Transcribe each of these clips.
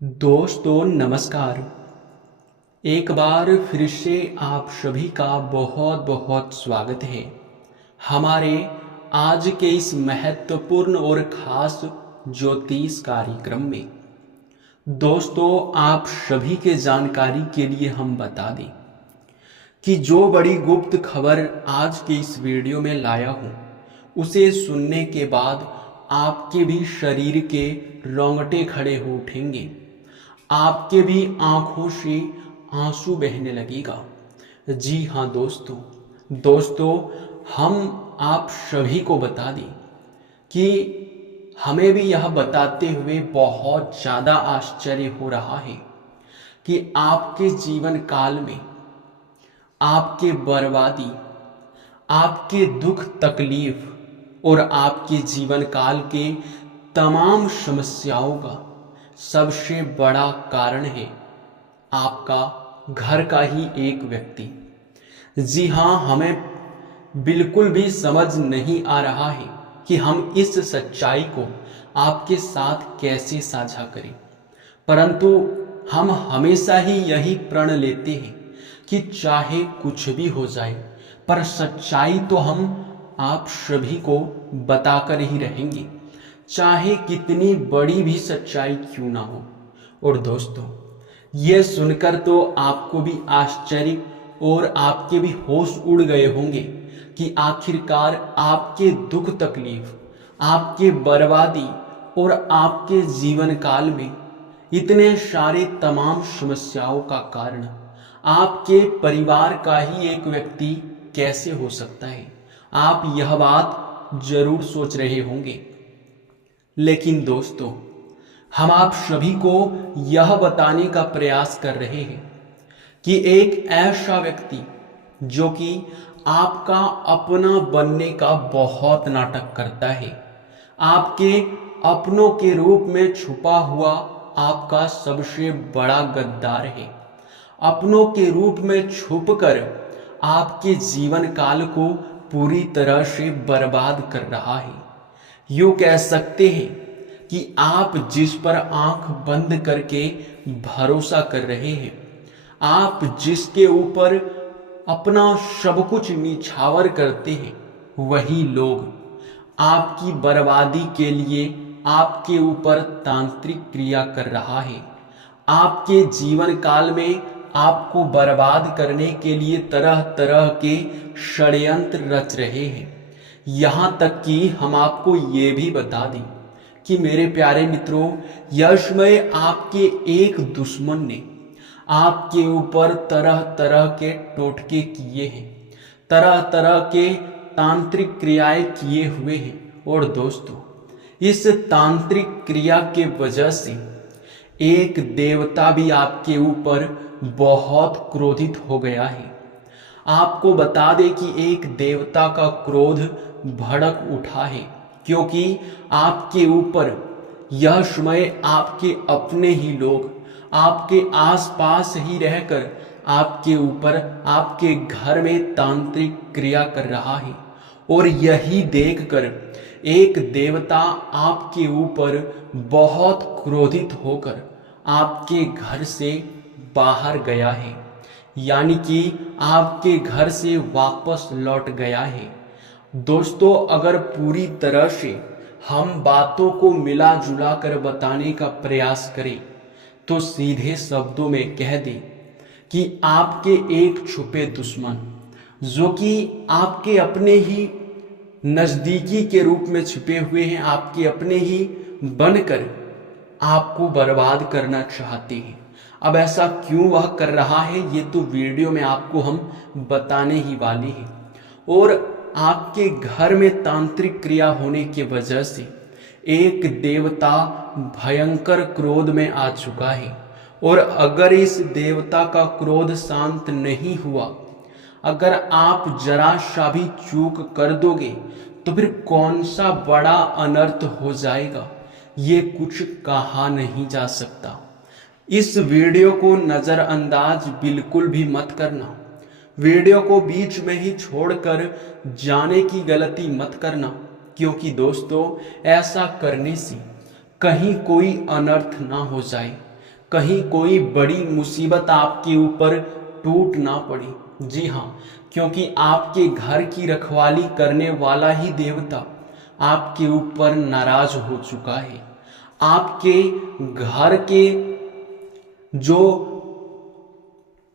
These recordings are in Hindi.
दोस्तों नमस्कार। एक बार फिर से आप सभी का बहुत बहुत स्वागत है हमारे आज के इस महत्वपूर्ण और खास ज्योतिष कार्यक्रम में। दोस्तों आप सभी के जानकारी के लिए हम बता दें कि जो बड़ी गुप्त खबर आज के इस वीडियो में लाया हूँ उसे सुनने के बाद आपके भी शरीर के रोंगटे खड़े हो उठेंगे, आपके भी आंखों से आंसू बहने लगेगा। जी हाँ दोस्तों हम आप सभी को बता दें कि हमें भी यह बताते हुए बहुत ज़्यादा आश्चर्य हो रहा है कि आपके जीवन काल में आपके बर्बादी, आपके दुख तकलीफ और आपके जीवन काल के तमाम समस्याओं का सबसे बड़ा कारण है आपका घर का ही एक व्यक्ति। जी हाँ, हमें बिल्कुल भी समझ नहीं आ रहा है कि हम इस सच्चाई को आपके साथ कैसे साझा करें, परंतु हम हमेशा ही यही प्रण लेते हैं कि चाहे कुछ भी हो जाए पर सच्चाई तो हम आप सभी को बताकर ही रहेंगे, चाहे कितनी बड़ी भी सच्चाई क्यों ना हो। और दोस्तों ये सुनकर तो आपको भी आश्चर्य और आपके भी होश उड़ गए होंगे कि आखिरकार आपके दुख तकलीफ, आपके बर्बादी और आपके जीवन काल में इतने सारे तमाम समस्याओं का कारण आपके परिवार का ही एक व्यक्ति कैसे हो सकता है। आप यह बात जरूर सोच रहे होंगे, लेकिन दोस्तों हम आप सभी को यह बताने का प्रयास कर रहे हैं कि एक ऐसा व्यक्ति जो कि आपका अपना बनने का बहुत नाटक करता है, आपके अपनों के रूप में छुपा हुआ आपका सबसे बड़ा गद्दार है, अपनों के रूप में छुपकर आपके जीवन काल को पूरी तरह से बर्बाद कर रहा है। यूं कह सकते हैं कि आप जिस पर आंख बंद करके भरोसा कर रहे हैं, आप जिसके ऊपर अपना सब कुछ निछावर करते हैं, वही लोग आपकी बर्बादी के लिए आपके ऊपर तांत्रिक क्रिया कर रहा है। आपके जीवन काल में आपको बर्बाद करने के लिए तरह तरह के षड्यंत्र रच रहे हैं। यहाँ तक कि हम आपको ये भी बता दें कि मेरे प्यारे मित्रों, यशमय आपके एक दुश्मन ने आपके ऊपर तरह तरह के टोटके किए हैं, तरह तरह के तांत्रिक क्रियाएं किए हुए हैं। और दोस्तों इस तांत्रिक क्रिया के वजह से एक देवता भी आपके ऊपर बहुत क्रोधित हो गया है। आपको बता दें कि एक देवता का क्रोध भड़क उठा है, क्योंकि आपके ऊपर यह समय आपके अपने ही लोग आपके आसपास ही रहकर आपके ऊपर आपके घर में तांत्रिक क्रिया कर रहा है। और यही देखकर एक देवता आपके ऊपर बहुत क्रोधित होकर आपके घर से बाहर गया है, यानी कि आपके घर से वापस लौट गया है। दोस्तों अगर पूरी तरह से हम बातों को मिला जुला कर बताने का प्रयास करें तो सीधे शब्दों में कह दें कि आपके एक छुपे दुश्मन जो कि आपके अपने ही नजदीकी के रूप में छुपे हुए हैं, आपके अपने ही बनकर आपको बर्बाद करना चाहते हैं। अब ऐसा क्यों वह कर रहा है ये तो वीडियो में आपको हम बताने ही वाले हैं। और आपके घर में तांत्रिक क्रिया होने की वजह से एक देवता भयंकर क्रोध में आ चुका है। और अगर इस देवता का क्रोध शांत नहीं हुआ, अगर आप जरा सा भी चूक कर दोगे तो फिर कौन सा बड़ा अनर्थ हो जाएगा ये कुछ कहा नहीं जा सकता। इस वीडियो को नज़रअंदाज बिल्कुल भी मत करना, वीडियो को बीच में ही छोड़कर जाने की गलती मत करना, क्योंकि दोस्तों ऐसा करने से कहीं कोई अनर्थ ना हो जाए, कहीं कोई बड़ी मुसीबत आपके ऊपर टूट ना पड़ी। जी हाँ, क्योंकि आपके घर की रखवाली करने वाला ही देवता आपके ऊपर नाराज हो चुका है। आपके घर के जो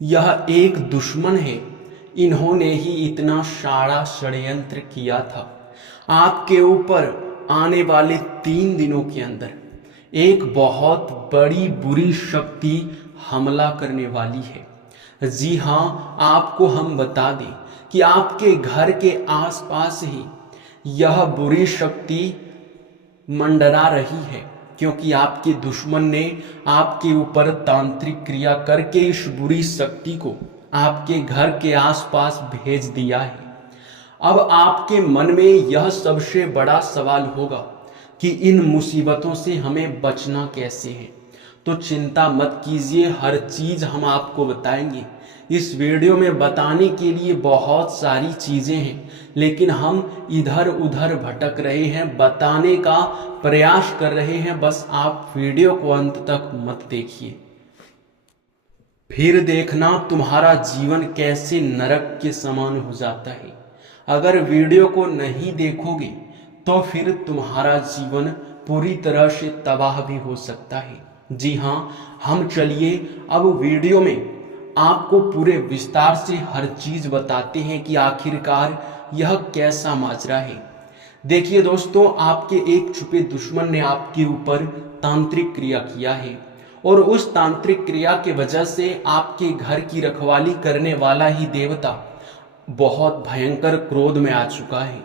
यह एक दुश्मन है, इन्होंने ही इतना सारा षड्यंत्र किया था। आपके ऊपर आने वाले 3 दिनों के अंदर एक बहुत बड़ी बुरी शक्ति हमला करने वाली है। जी हाँ, आपको हम बता दें कि आपके घर के आसपास ही यह बुरी शक्ति मंडरा रही है, क्योंकि आपके दुश्मन ने आपके ऊपर तांत्रिक क्रिया करके इस बुरी शक्ति को आपके घर के आसपास भेज दिया है। अब आपके मन में यह सबसे बड़ा सवाल होगा कि इन मुसीबतों से हमें बचना कैसे है। तो चिंता मत कीजिए, हर चीज हम आपको बताएंगे। इस वीडियो में बताने के लिए बहुत सारी चीजें हैं, लेकिन हम इधर उधर भटक रहे हैं, बताने का प्रयास कर रहे हैं। बस आप वीडियो को अंत तक मत देखिए, फिर देखना तुम्हारा जीवन कैसे नरक के समान हो जाता है। अगर वीडियो को नहीं देखोगे तो फिर तुम्हारा जीवन पूरी तरह से तबाह भी हो सकता है। जी हाँ, हम चलिए अब वीडियो में आपको पूरे विस्तार से हर चीज बताते हैं कि आखिरकार यह कैसा माजरा है। देखिए दोस्तों, आपके एक छुपे दुश्मन ने आपके ऊपर तांत्रिक क्रिया किया है, और उस तांत्रिक क्रिया के वजह से आपके घर की रखवाली करने वाला ही देवता बहुत भयंकर क्रोध में आ चुका है,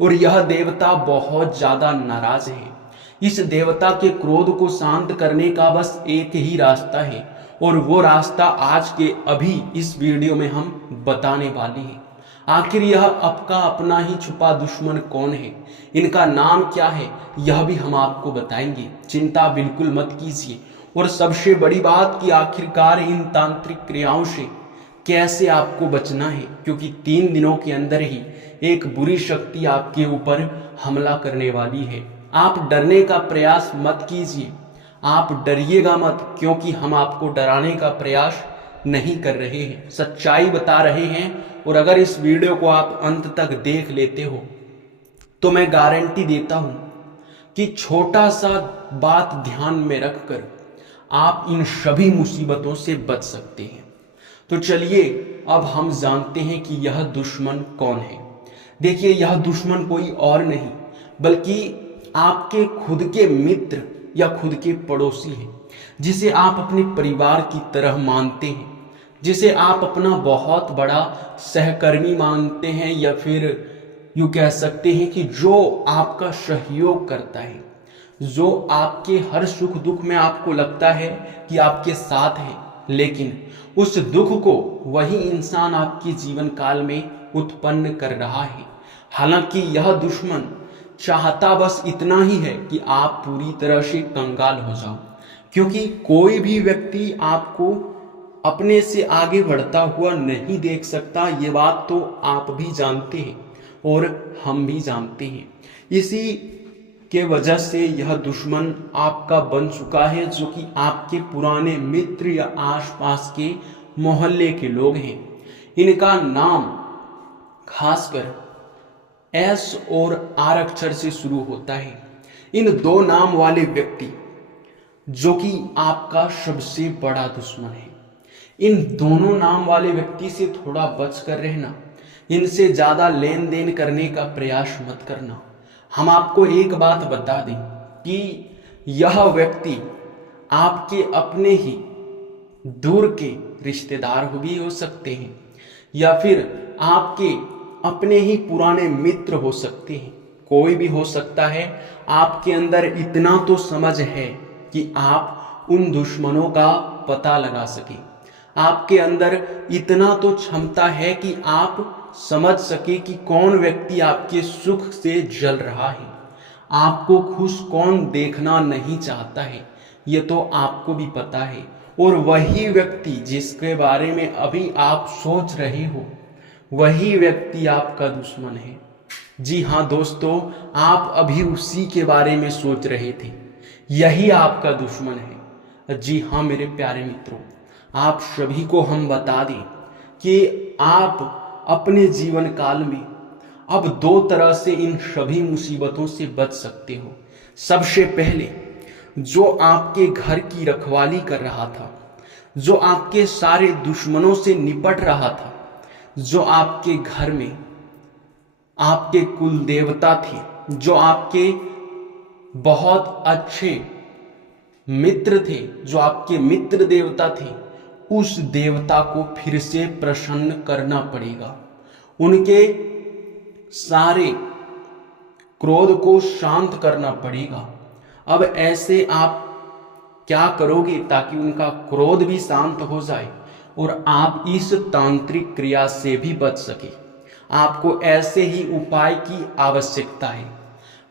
और यह देवता बहुत ज्यादा नाराज है। इस देवता के क्रोध को शांत करने का बस एक ही रास्ता है, और वो रास्ता आज के अभी इस वीडियो में हम बताने वाले हैं। आखिर यह आपका अपना ही छुपा दुश्मन कौन है, इनका नाम क्या है, यह भी हम आपको बताएंगे। चिंता बिल्कुल मत कीजिए। और सबसे बड़ी बात कि आखिरकार इन तांत्रिक क्रियाओं से कैसे आपको बचना है, क्योंकि 3 दिनों के अंदर ही एक बुरी शक्ति आपके ऊपर हमला करने वाली है। आप डरने का प्रयास मत कीजिए, आप डरिएगा मत, क्योंकि हम आपको डराने का प्रयास नहीं कर रहे हैं, सच्चाई बता रहे हैं। और अगर इस वीडियो को आप अंत तक देख लेते हो तो मैं गारंटी देता हूं कि छोटा सा बात ध्यान में रखकर आप इन सभी मुसीबतों से बच सकते हैं। तो चलिए अब हम जानते हैं कि यह दुश्मन कौन है। देखिए, यह दुश्मन कोई और नहीं बल्कि आपके खुद के मित्र या खुद के पड़ोसी हैं, जिसे आप अपने परिवार की तरह मानते हैं, जिसे आप अपना बहुत बड़ा सहकर्मी मानते हैं, या फिर यूं कह सकते हैं कि जो आपका सहयोग करता है, जो आपके हर सुख दुख में आपको लगता है कि आपके साथ है, लेकिन उस दुख को वही इंसान आपके जीवन काल में उत्पन्न कर रहा है। हालांकि यह दुश्मन चाहता बस इतना ही है कि आप पूरी तरह से कंगाल हो जाओ, क्योंकि कोई भी व्यक्ति आपको अपने से आगे बढ़ता हुआ नहीं देख सकता। ये बात तो आप भी जानते हैं और हम भी जानते हैं। इसी के वजह से यह दुश्मन आपका बन चुका है, जो कि आपके पुराने मित्र या आसपास के मोहल्ले के लोग हैं। इनका नाम खासकर एस और आर अक्षर से शुरू होता है। इन 2 नाम वाले व्यक्ति जो कि आपका सबसे बड़ा दुश्मन है, इन दोनों नाम वाले व्यक्ति से थोड़ा बच कर रहना, इनसे ज्यादा लेन देन करने का प्रयास मत करना। हम आपको एक बात बता दें कि यह व्यक्ति आपके अपने ही दूर के रिश्तेदार भी हो सकते हैं, या फिर आपके अपने ही पुराने मित्र हो सकते हैं, कोई भी हो सकता है। आपके अंदर इतना तो समझ है कि आप उन दुश्मनों का पता लगा सकें। आपके अंदर इतना तो क्षमता है कि आप समझ सके कि कौन व्यक्ति आपके सुख से जल रहा है, आपको खुश कौन देखना नहीं चाहता है, ये तो आपको भी पता है। और वही व्यक्ति जिसके बारे में अभी आप सोच रहे हो, वही व्यक्ति आपका दुश्मन है। जी हाँ दोस्तों, आप अभी उसी के बारे में सोच रहे थे, यही आपका दुश्मन है। जी हाँ मेरे प्यारे मित्रों, आप सभी को हम बता दें कि आप अपने जीवन काल में अब दो तरह से इन सभी मुसीबतों से बच सकते हो। सबसे पहले, जो आपके घर की रखवाली कर रहा था, जो आपके सारे दुश्मनों से निपट रहा था, जो आपके घर में आपके कुल देवता थे, जो आपके बहुत अच्छे मित्र थे, जो आपके मित्र देवता थे, उस देवता को फिर से प्रसन्न करना पड़ेगा। उनके सारे क्रोध को शांत करना पड़ेगा। अब ऐसे आप क्या करोगे ताकि उनका क्रोध भी शांत हो जाए और आप इस तांत्रिक क्रिया से भी बच सके? आपको ऐसे ही उपाय की आवश्यकता है।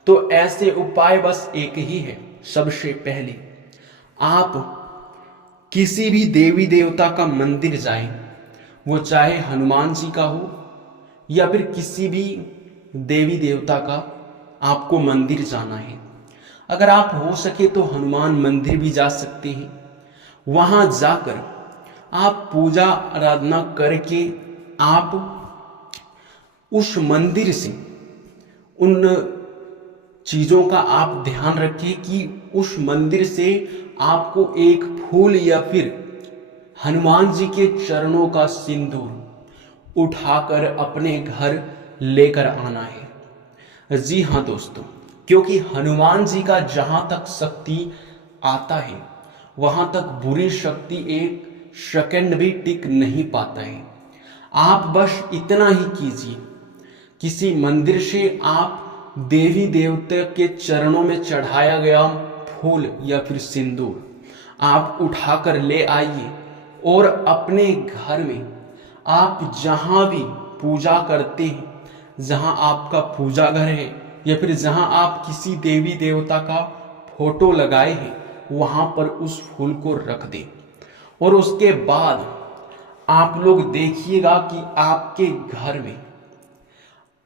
तो ऐसे उपाय बस एक ही है। सबसे पहले आप किसी भी देवी देवता का मंदिर जाएं, वो चाहे हनुमान जी का हो या फिर किसी भी देवी देवता का आपको मंदिर जाना है। अगर आप हो सके तो हनुमान मंदिर भी जा सकते हैं। वहां जाकर आप पूजा आराधना करके आप उस मंदिर से उन चीजों का आप ध्यान रखिए कि उस मंदिर से आपको एक फूल या फिर हनुमान जी के चरणों का सिंदूर उठाकर अपने घर लेकर आना है। जी हाँ दोस्तों, क्योंकि हनुमान जी का जहां तक शक्ति आता है वहां तक बुरी शक्ति एक सेकंड भी टिक नहीं पाता है। आप बस इतना ही कीजिए, किसी मंदिर से आप देवी देवता के चरणों में चढ़ाया गया फूल या फिर सिंदूर आप उठाकर ले आइए और अपने घर में आप जहां भी पूजा करते हैं, जहां आपका पूजा घर है या फिर जहां आप किसी देवी देवता का फोटो लगाए हैं, वहां पर उस फूल को रख दें। और उसके बाद आप लोग देखिएगा कि आपके घर में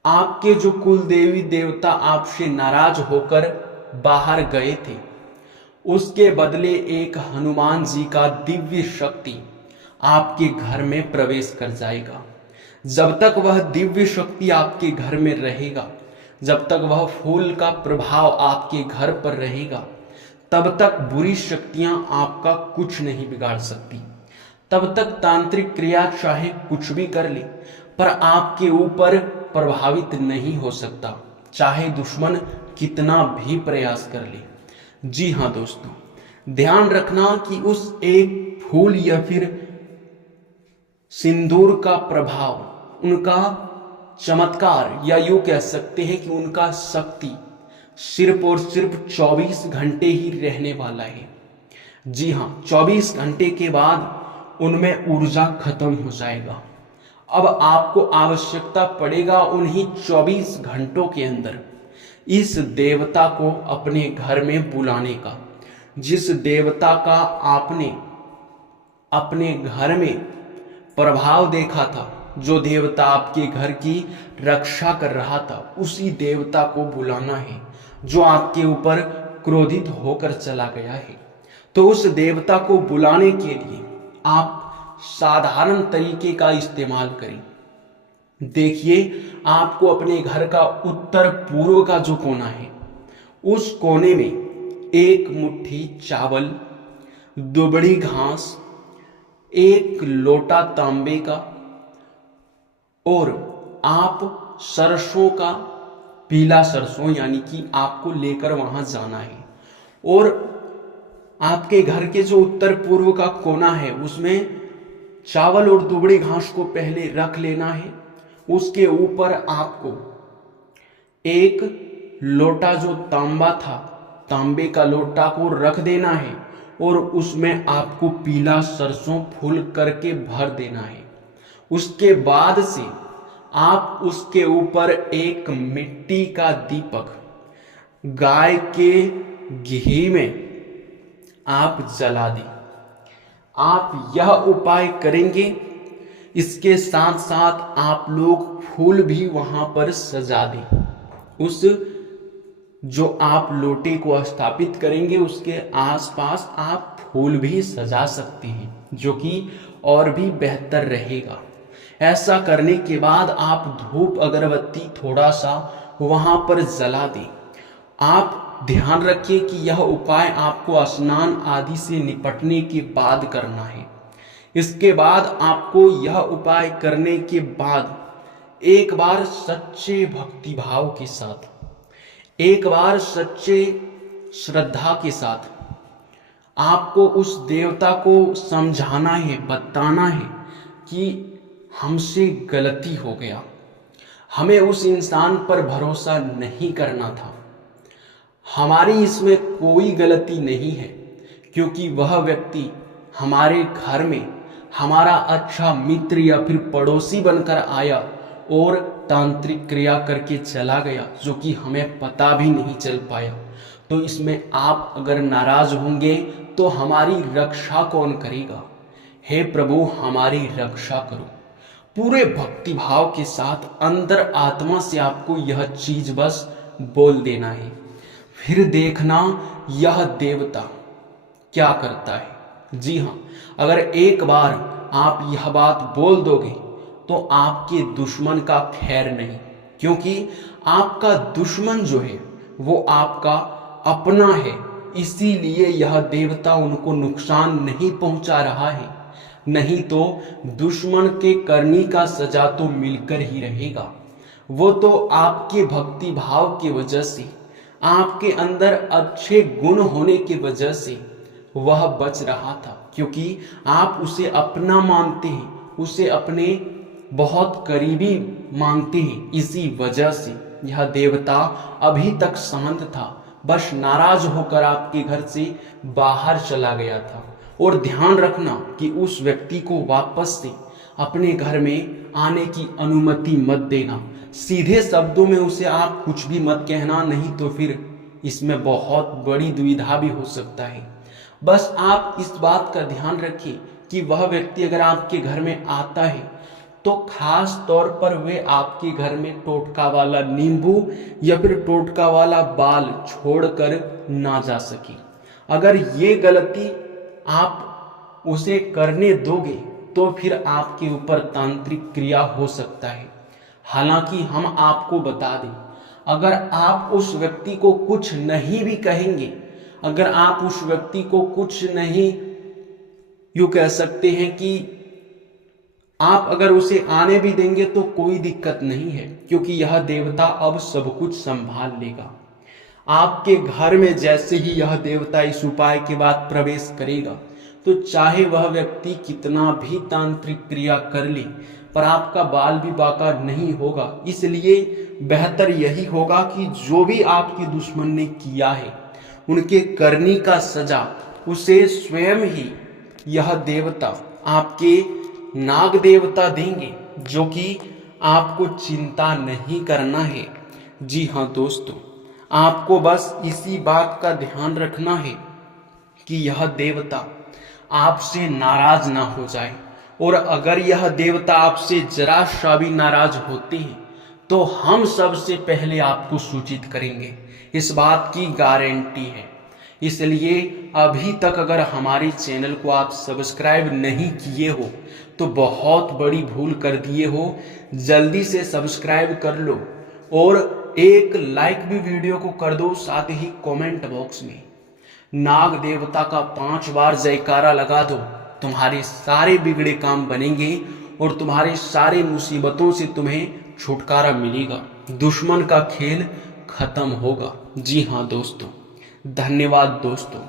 आपके जो कुल देवी देवता आपसे नाराज होकर बाहर गए थे, उसके बदले एक हनुमान जी का दिव्य शक्ति आपके घर में प्रवेश कर जाएगा। जब तक वह दिव्य शक्ति आपके घर में रहेगा, जब तक वह फूल का प्रभाव आपके घर पर रहेगा, तब तक बुरी शक्तियां आपका कुछ नहीं बिगाड़ सकती। तब तक तांत्रिक क्रिया चाहे कुछ भी कर ले, पर आपके ऊपर प्रभावित नहीं हो सकता, चाहे दुश्मन कितना भी प्रयास कर ले। जी हाँ दोस्तों, ध्यान रखना कि उस एक फूल या फिर सिंदूर का प्रभाव, उनका चमत्कार, या यूं कह सकते हैं कि उनका शक्ति सिर्फ और सिर्फ 24 घंटे ही रहने वाला है। जी हाँ, 24 घंटे के बाद उनमें ऊर्जा खत्म हो जाएगा। अब आपको आवश्यकता पड़ेगा उन्हीं 24 घंटों के अंदर इस देवता को अपने घर में बुलाने का, जिस देवता का आपने अपने घर में प्रभाव देखा था, जो देवता आपके घर की रक्षा कर रहा था, उसी देवता को बुलाना है जो आपके ऊपर क्रोधित होकर चला गया है। तो उस देवता को बुलाने के लिए आप साधारण तरीके का इस्तेमाल करें। देखिए, आपको अपने घर का उत्तर पूर्व का जो कोना है, उस कोने में एक मुट्ठी चावल, दुबड़ी घास, एक लोटा तांबे का और आप सरसों का, पीला सरसों यानी कि आपको लेकर वहां जाना है। और आपके घर के जो उत्तर पूर्व का कोना है उसमें चावल और दुबड़ी घास को पहले रख लेना है। उसके ऊपर आपको एक लोटा, जो तांबा था, तांबे का लोटा को रख देना है और उसमें आपको पीला सरसों फूल करके भर देना है। उसके बाद से आप उसके ऊपर एक मिट्टी का दीपक गाय के घी में आप जला दें। आप यह उपाय करेंगे, इसके साथ साथ आप लोग फूल भी वहां पर सजा दें। उस जो आप लोटे को स्थापित करेंगे उसके आसपास आप फूल भी सजा सकते हैं, जो कि और भी बेहतर रहेगा। ऐसा करने के बाद आप धूप अगरबत्ती थोड़ा सा वहां पर जला दें। आप ध्यान रखिए कि यह उपाय आपको स्नान आदि से निपटने के बाद करना है। इसके बाद आपको यह उपाय करने के बाद एक बार सच्चे भक्ति भाव के साथ, एक बार सच्चे श्रद्धा के साथ आपको उस देवता को समझाना है, बताना है कि हमसे गलती हो गया, हमें उस इंसान पर भरोसा नहीं करना था, हमारी इसमें कोई गलती नहीं है, क्योंकि वह व्यक्ति हमारे घर में हमारा अच्छा मित्र या फिर पड़ोसी बनकर आया और तांत्रिक क्रिया करके चला गया, जो कि हमें पता भी नहीं चल पाया। तो इसमें आप अगर नाराज होंगे तो हमारी रक्षा कौन करेगा? हे प्रभु, हमारी रक्षा करो। पूरे भक्ति भाव के साथ अंदर आत्मा से आपको यह चीज बस बोल देना है। फिर देखना यह देवता क्या करता है। जी हाँ, अगर एक बार आप यह बात बोल दोगे तो आपके दुश्मन का खैर नहीं, क्योंकि आपका दुश्मन जो है वो आपका अपना है, इसीलिए यह देवता उनको नुकसान नहीं पहुंचा रहा है। नहीं तो दुश्मन के करनी का सजा तो मिलकर ही रहेगा। वो तो आपके भक्ति भाव की वजह से, आपके अंदर अच्छे गुण होने की वजह से वह बच रहा था, क्योंकि आप उसे अपना मानते हैं, उसे अपने बहुत करीबी मानते हैं। इसी वजह से यह देवता अभी तक शांत था, बस नाराज होकर आपके घर से बाहर चला गया था। और ध्यान रखना कि उस व्यक्ति को वापस से अपने घर में आने की अनुमति मत देना। सीधे शब्दों में उसे आप कुछ भी मत कहना, नहीं तो फिर इसमें बहुत बड़ी दुविधा भी हो सकता है। बस आप इस बात का ध्यान रखिए कि वह व्यक्ति अगर आपके घर में आता है तो खास तौर पर वे आपके घर में टोटका वाला नींबू या फिर टोटका वाला बाल छोड़कर ना जा सके। अगर ये गलती आप उसे करने दोगे तो फिर आपके ऊपर तांत्रिक क्रिया हो सकता है। हालांकि हम आपको बता दें, अगर आप उस व्यक्ति को कुछ नहीं भी कहेंगे, अगर आप उस व्यक्ति को कुछ नहीं, यूं कह सकते हैं कि आप अगर उसे आने भी देंगे तो कोई दिक्कत नहीं है, क्योंकि यह देवता अब सब कुछ संभाल लेगा। आपके घर में जैसे ही यह देवता इस उपाय के बाद प्रवेश करेगा तो चाहे वह व्यक्ति कितना भी तांत्रिक क्रिया कर ले, पर आपका बाल भी बाका नहीं होगा। इसलिए बेहतर यही होगा कि जो भी आपके दुश्मन ने किया है, उनके करनी का सजा उसे स्वयं ही यह देवता, आपके नाग देवता देंगे, जो कि आपको चिंता नहीं करना है। जी हाँ दोस्तों, आपको बस इसी बात का ध्यान रखना है कि यह देवता आपसे नाराज ना हो जाए, और अगर यह देवता आपसे जरा सा भी नाराज होते हैं तो हम सबसे पहले आपको सूचित करेंगे, इस बात की गारंटी है। इसलिए अभी तक अगर हमारे चैनल को आप सब्सक्राइब नहीं किए हो तो बहुत बड़ी भूल कर दिए हो। जल्दी से सब्सक्राइब कर लो और एक लाइक भी वीडियो को कर दो। साथ ही कमेंट बॉक्स में नाग देवता का 5 बार जयकारा लगा दो। तुम्हारे सारे बिगड़े काम बनेंगे और तुम्हारे सारे मुसीबतों से तुम्हें छुटकारा मिलेगा। दुश्मन का खेल खत्म होगा। जी हाँ दोस्तों, धन्यवाद दोस्तों।